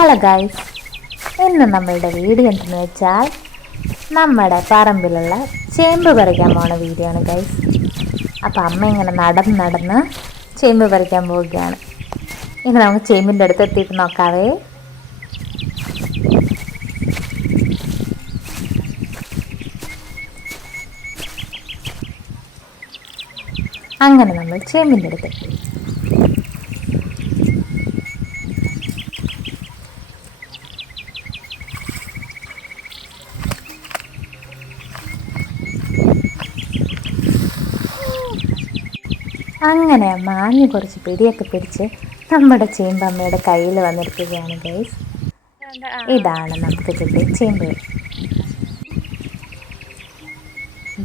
Hello guys, ഇന്ന് നമ്മളുടെ video എന്തെന്ന് വെച്ചാൽ നമ്മുടെ പറമ്പിലുള്ള ചേമ്പ് പറിക്കാൻ പോണ വീഡിയോ ആണ് ഗൈസ്. അപ്പോൾ അമ്മ ഇങ്ങനെ നടന്ന് ചേമ്പ് പറിക്കാൻ പോവുകയാണ്. ഇനി നമുക്ക് ചേമ്പിൻ്റെ അടുത്ത് എത്തിയിട്ട് നോക്കാവേ. അങ്ങനെ നമ്മൾ ചേമ്പിൻ്റെ അടുത്തെത്തി. അങ്ങനെ അമ്മ ആഞ്ഞു കുറച്ച് പിടിയൊക്കെ പിടിച്ച് നമ്മുടെ ചേമ്പ് അമ്മയുടെ കയ്യിൽ വന്നിരിക്കുകയാണ് ഗൈസ്. ഇതാണ് നമുക്ക് കിട്ടിയ ചേമ്പ്.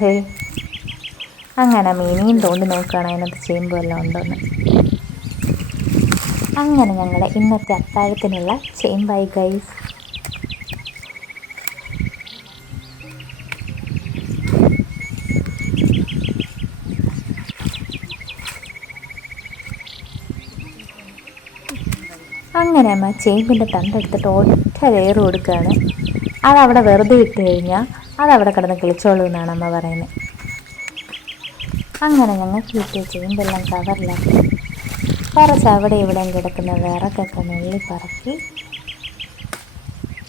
ദേ അങ്ങനെ മീനിയും തോണ്ടി നോക്കുകയാണ് അതിനകത്ത് ചേമ്പ് വല്ലതും ഉണ്ടോന്ന്. അങ്ങനെ ഞങ്ങളുടെ ഇന്നത്തെ അത്താഴത്തിനുള്ള ചേമ്പായി ഗൈസ്. അങ്ങനെ അമ്മ ചേമ്പിൻ്റെ തണ്ടെടുത്തിട്ട് ഒറ്റ കയറ് കൊടുക്കുകയാണ്. അതവിടെ വെറുതെ ഇട്ട് കഴിഞ്ഞാൽ അതവിടെ കിടന്ന് കിളിച്ചോളൂ എന്നാണ് അമ്മ പറയുന്നത്. അങ്ങനെ ഞങ്ങൾക്ക് കിട്ടിയ ചേമ്പെല്ലാം കവറിലാക്കി കുറച്ച് അവിടെ ഇവിടെയും കിടക്കുന്ന വിറകൊക്കെ നുള്ളി പറക്കി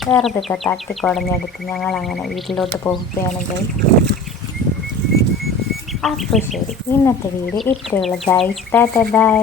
വിറകൊക്കെ തട്ടിക്കുടഞ്ഞെടുത്ത് ഞങ്ങളങ്ങനെ വീട്ടിലോട്ട് പോവുകയാണ് ഗൈസ്. അപ്പോൾ ശരി, ഇന്നത്തെ വീഡിയോ ഇത്രയുള്ള ഗൈസ്. ടാറ്റ ബൈ.